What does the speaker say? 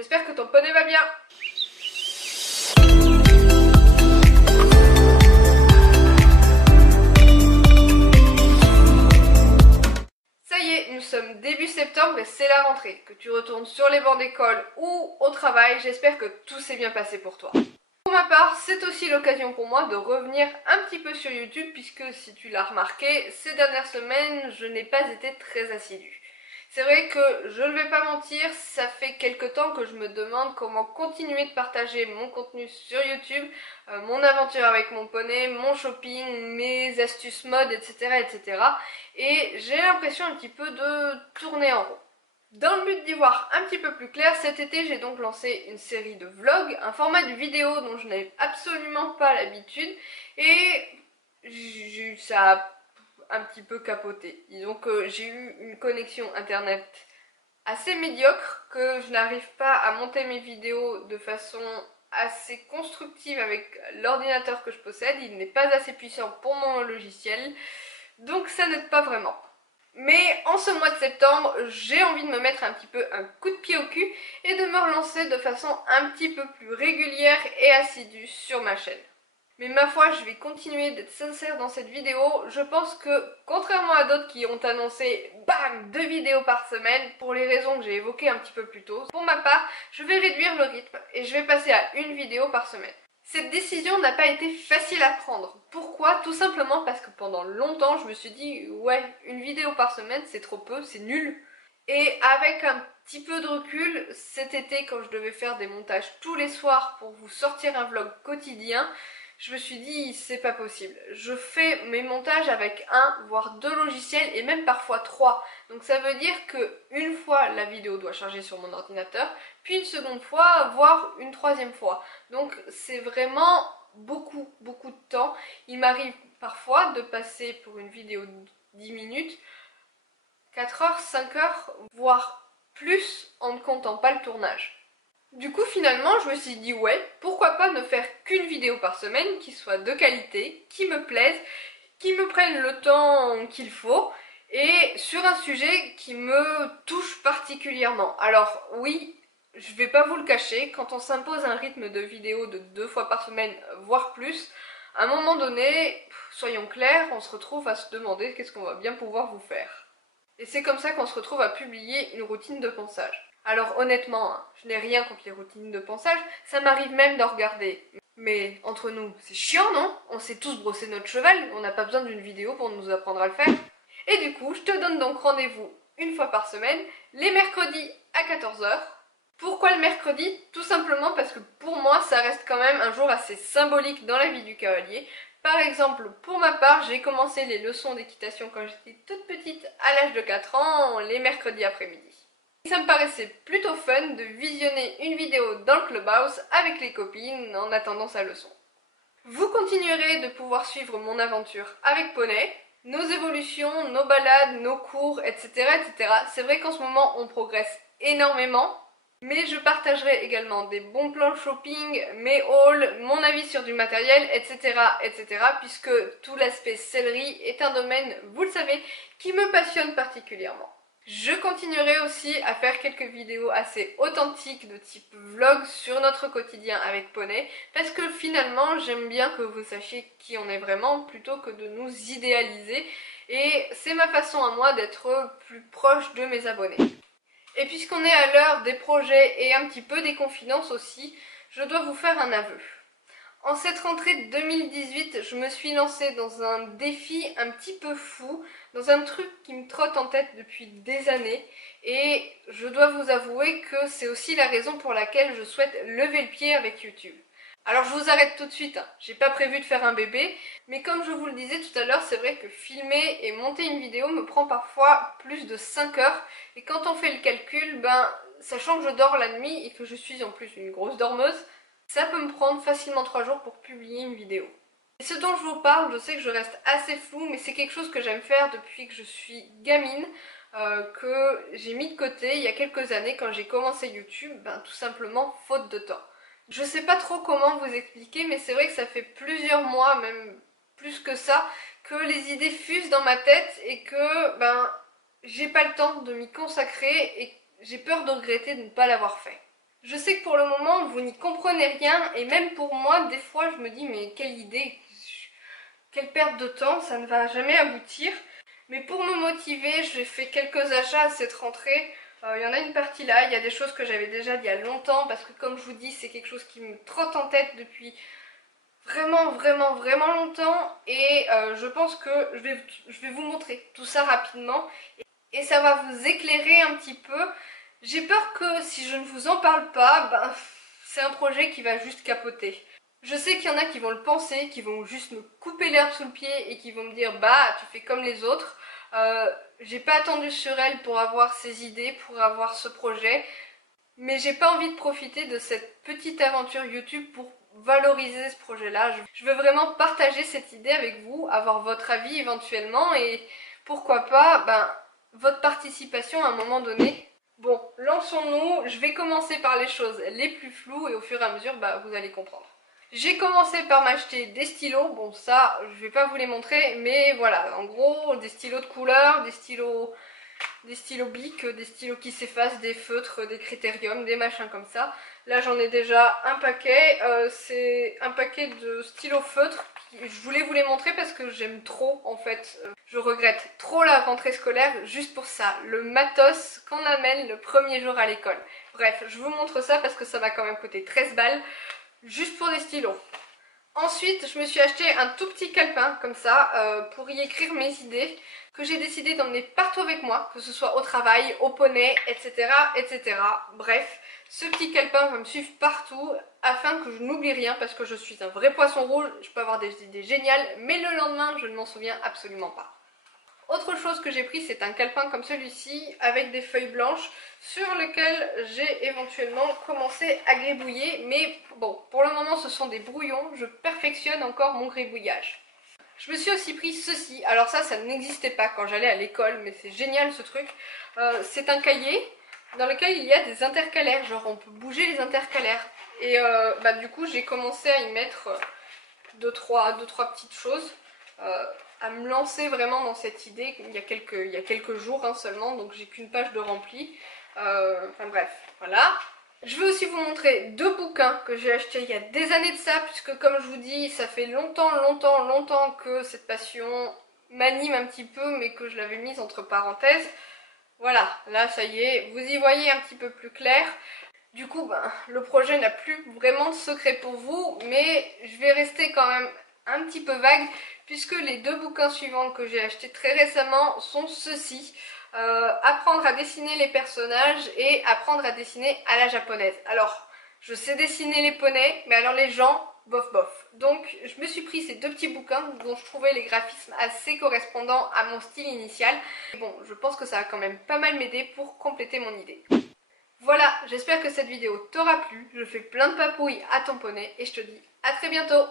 j'espère que ton poney va bien. Ça y est, nous sommes début septembre et c'est la rentrée. Que tu retournes sur les bancs d'école ou au travail, j'espère que tout s'est bien passé pour toi. Pour ma part, c'est aussi l'occasion pour moi de revenir un petit peu sur YouTube puisque si tu l'as remarqué, ces dernières semaines, je n'ai pas été très assidue. C'est vrai que je ne vais pas mentir, ça fait quelque temps que je me demande comment continuer de partager mon contenu sur YouTube, mon aventure avec mon poney, mon shopping, mes astuces mode, etc. etc. Et j'ai l'impression un petit peu de tourner en rond. Dans le but d'y voir un petit peu plus clair, cet été j'ai donc lancé une série de vlogs, un format de vidéo dont je n'avais absolument pas l'habitude et ça a un petit peu capoté. Disons que j'ai eu une connexion internet assez médiocre, que je n'arrive pas à monter mes vidéos de façon assez constructive avec l'ordinateur que je possède, il n'est pas assez puissant pour mon logiciel, donc ça n'aide pas vraiment. Mais en ce mois de septembre, j'ai envie de me mettre un petit peu un coup de pied au cul et de me relancer de façon un petit peu plus régulière et assidue sur ma chaîne. Mais ma foi, je vais continuer d'être sincère dans cette vidéo. Je pense que, contrairement à d'autres qui ont annoncé BAM 2 vidéos par semaine, pour les raisons que j'ai évoquées un petit peu plus tôt, pour ma part, je vais réduire le rythme et je vais passer à une vidéo par semaine. Cette décision n'a pas été facile à prendre. Pourquoi? Tout simplement parce que pendant longtemps, je me suis dit ouais, une vidéo par semaine, c'est trop peu, c'est nul. Et avec un petit peu de recul, cet été, quand je devais faire des montages tous les soirs pour vous sortir un vlog quotidien, je me suis dit c'est pas possible. Je fais mes montages avec un voire deux logiciels et même parfois trois. Donc ça veut dire que une fois la vidéo doit charger sur mon ordinateur, puis une seconde fois, voire une troisième fois. Donc c'est vraiment beaucoup de temps. Il m'arrive parfois de passer pour une vidéo de 10 minutes 4 heures, 5 heures, voire plus en ne comptant pas le tournage. Du coup, finalement, je me suis dit, ouais, pourquoi pas ne faire qu'une vidéo par semaine qui soit de qualité, qui me plaise, qui me prenne le temps qu'il faut, et sur un sujet qui me touche particulièrement. Alors, oui, je vais pas vous le cacher, quand on s'impose un rythme de vidéo de 2 fois par semaine, voire plus, à un moment donné, soyons clairs, on se retrouve à se demander qu'est-ce qu'on va bien pouvoir vous faire. Et c'est comme ça qu'on se retrouve à publier une routine de ponçage. Alors honnêtement, je n'ai rien contre les routines de ponçage, ça m'arrive même d'en regarder. Mais entre nous, c'est chiant, non? On sait tous brosser notre cheval, on n'a pas besoin d'une vidéo pour nous apprendre à le faire. Et du coup, je te donne donc rendez-vous une fois par semaine, les mercredis à 14 h. Pourquoi le mercredi? Tout simplement parce que pour moi, ça reste quand même un jour assez symbolique dans la vie du cavalier. Par exemple, pour ma part, j'ai commencé les leçons d'équitation quand j'étais toute petite, à l'âge de 4 ans, les mercredis après-midi. Ça me paraissait plutôt fun de visionner une vidéo dans le clubhouse avec les copines en attendant sa leçon. Vous continuerez de pouvoir suivre mon aventure avec Poney, nos évolutions, nos balades, nos cours, etc. etc. C'est vrai qu'en ce moment on progresse énormément, mais je partagerai également des bons plans shopping, mes hauls, mon avis sur du matériel, etc. etc. puisque tout l'aspect sellerie est un domaine, vous le savez, qui me passionne particulièrement. Je continuerai aussi à faire quelques vidéos assez authentiques de type vlog sur notre quotidien avec Poney parce que finalement j'aime bien que vous sachiez qui on est vraiment plutôt que de nous idéaliser et c'est ma façon à moi d'être plus proche de mes abonnés. Et puisqu'on est à l'heure des projets et un petit peu des confidences aussi, je dois vous faire un aveu. En cette rentrée 2018, je me suis lancée dans un défi un petit peu fou, dans un truc qui me trotte en tête depuis des années et je dois vous avouer que c'est aussi la raison pour laquelle je souhaite lever le pied avec YouTube. Alors je vous arrête tout de suite, j'ai pas prévu de faire un bébé, mais comme je vous le disais tout à l'heure, c'est vrai que filmer et monter une vidéo me prend parfois plus de 5 heures et quand on fait le calcul, sachant que je dors la nuit et que je suis en plus une grosse dormeuse, ça peut me prendre facilement 3 jours pour publier une vidéo. Et ce dont je vous parle, je sais que je reste assez floue, mais c'est quelque chose que j'aime faire depuis que je suis gamine, que j'ai mis de côté il y a quelques années quand j'ai commencé YouTube, tout simplement faute de temps. Je sais pas trop comment vous expliquer, mais c'est vrai que ça fait plusieurs mois, même plus que ça, que les idées fusent dans ma tête et que j'ai pas le temps de m'y consacrer et j'ai peur de regretter de ne pas l'avoir fait. Je sais que pour le moment vous n'y comprenez rien et même pour moi des fois je me dis mais quelle idée, quelle perte de temps, ça ne va jamais aboutir. Mais pour me motiver, j'ai fait quelques achats à cette rentrée. Il y en a une partie là, il y a des choses que j'avais déjà dit il y a longtemps parce que comme je vous dis c'est quelque chose qui me trotte en tête depuis vraiment longtemps et je pense que je vais vous montrer tout ça rapidement et ça va vous éclairer un petit peu. J'ai peur que si je ne vous en parle pas, ben, c'est un projet qui va juste capoter. Je sais qu'il y en a qui vont le penser, qui vont juste me couper l'herbe sous le pied et qui vont me dire bah tu fais comme les autres. J'ai pas attendu sur elle pour avoir ces idées, pour avoir ce projet, mais j'ai pas envie de profiter de cette petite aventure YouTube pour valoriser ce projet-là. Je veux vraiment partager cette idée avec vous, avoir votre avis éventuellement et pourquoi pas ben, votre participation à un moment donné. Bon, lançons-nous, je vais commencer par les choses les plus floues et au fur et à mesure bah, vous allez comprendre. J'ai commencé par m'acheter des stylos, bon ça je vais pas vous les montrer mais voilà, en gros des stylos de couleur, des stylos bics, des stylos qui s'effacent, des feutres, des critériums, des machins comme ça. Là j'en ai déjà un paquet, c'est un paquet de stylos feutres. Je voulais vous les montrer parce que j'aime trop en fait. Je regrette trop la rentrée scolaire juste pour ça, le matos qu'on amène le premier jour à l'école. Bref, je vous montre ça parce que ça m'a quand même coûté 13 balles, juste pour des stylos. Ensuite, je me suis acheté un tout petit calepin comme ça pour y écrire mes idées que j'ai décidé d'emmener partout avec moi, que ce soit au travail, au poney, etc., etc. Bref, ce petit calepin va me suivre partout afin que je n'oublie rien parce que je suis un vrai poisson rouge, je peux avoir des idées géniales, mais le lendemain, je ne m'en souviens absolument pas. Autre chose que j'ai pris, c'est un calepin comme celui-ci avec des feuilles blanches sur lesquelles j'ai éventuellement commencé à gribouiller. Mais bon, pour le moment ce sont des brouillons, je perfectionne encore mon gribouillage. Je me suis aussi pris ceci, alors ça n'existait pas quand j'allais à l'école, mais c'est génial ce truc. C'est un cahier dans lequel il y a des intercalaires, genre on peut bouger les intercalaires. Et bah, du coup j'ai commencé à y mettre deux, trois petites choses. À me lancer vraiment dans cette idée il y a quelques jours hein, seulement, donc j'ai qu'une page de rempli. Enfin bref, voilà. Je vais aussi vous montrer deux bouquins que j'ai achetés il y a des années de ça, puisque comme je vous dis, ça fait longtemps que cette passion m'anime un petit peu, mais que je l'avais mise entre parenthèses. Voilà, là ça y est, vous y voyez un petit peu plus clair. Du coup, ben, le projet n'a plus vraiment de secret pour vous, mais je vais rester quand même un petit peu vague, puisque les deux bouquins suivants que j'ai achetés très récemment sont ceux-ci. Apprendre à dessiner les personnages et apprendre à dessiner à la japonaise. Alors, je sais dessiner les poneys, mais alors les gens, bof bof. Donc, je me suis pris ces deux petits bouquins dont je trouvais les graphismes assez correspondants à mon style initial. Et bon, je pense que ça va quand même pas mal m'aider pour compléter mon idée. Voilà, j'espère que cette vidéo t'aura plu. Je fais plein de papouilles à ton poney et je te dis à très bientôt.